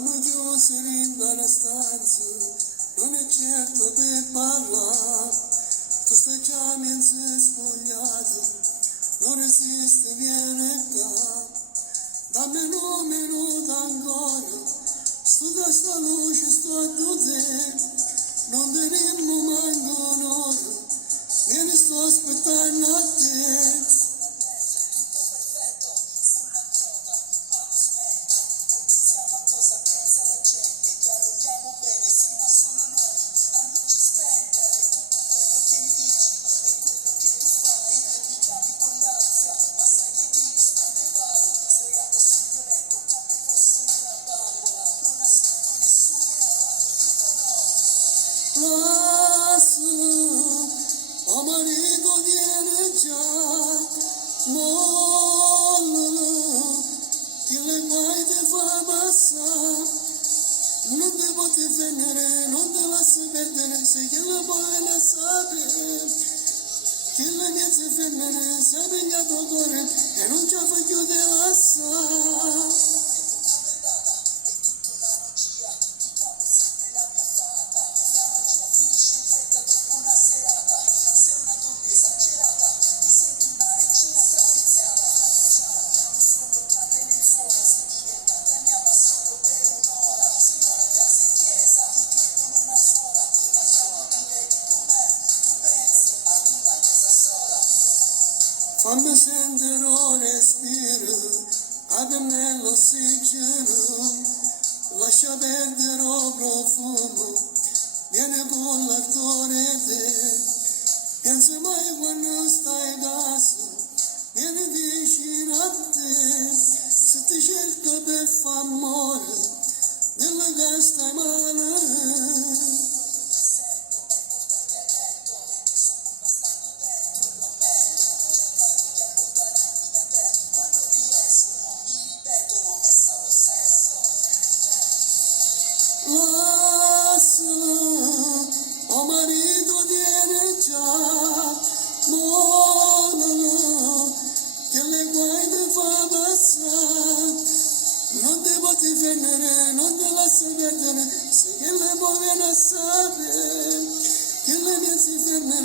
Siamo chiusi in una stanza, non è certo per parlare. Tu stai già mezzo spogliato, non esiste, viene qua. Dammi un minuto ancora, studia sta luce, sto a te. Non vedremo manco un'ora, vieni sto aspettando a te. Lassù, oh marito viene già, mollalo, che le guai ti fa passare, non ti poti venire, non ti lasci perdere, se che la vuoi sapere, che le mie si venire, se pigliato cuore, e non ci fa chiudere l'assà. Fammi sentire un respiro, dammi l'ossigeno, lascia perdere il profumo, vieni con l'attore te, pensa mai quando stai a casa, vieni vicino a te, se ti cerco per far amore, dillo che stai male. Lassù, oh marito viene già, mollalo, che le guai ti fa passare, non ti poti venire, non ti lasci perdere, se che le vuoi sapere, che le mie si fermano.